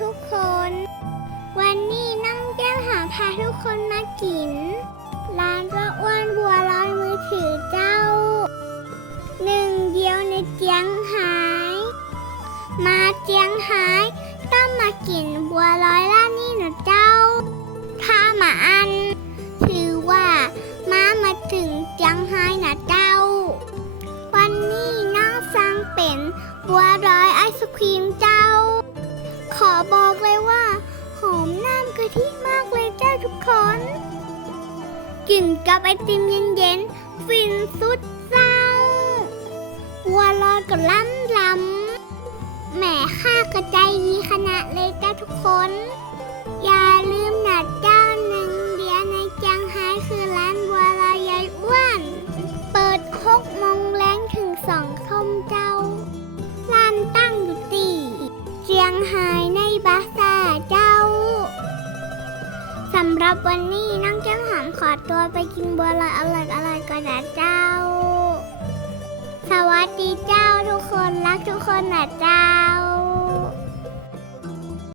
ทุกคน วันนี้น้องแก้วหาพาทุกคนมากิน ร้านป้าอ้วนบัวลอยมือถือเจ้า หนึ่งเดียวในเจียงหาย มาเจียงหายต้องมากินบัวลอยร้านนี้นะเจ้า ถ้ามาอัน ถือว่ามามาถึงเจียงไฮ้นะเจ้า วันนี้น้องสั่งเป็นบัวลอยไอศครีมเจ้า ขอบอกเลยว่า หอมน้ำกะทิมากเลยเจ้าทุกคนกินกับไอติมเย็นๆฟินสุดเศร้าวัวลอยก็ล้ำล้ำแหมข้ากระใจยีขนาดเลยเจ้าทุกคนำหรับวันนี้น้องแก้มหอมขอตัวไปกินบัวลอยอร่อยอร่อยก่อนนะเจ้าสวัสดีเจ้าทุกคนรักทุกคนนะเจ้า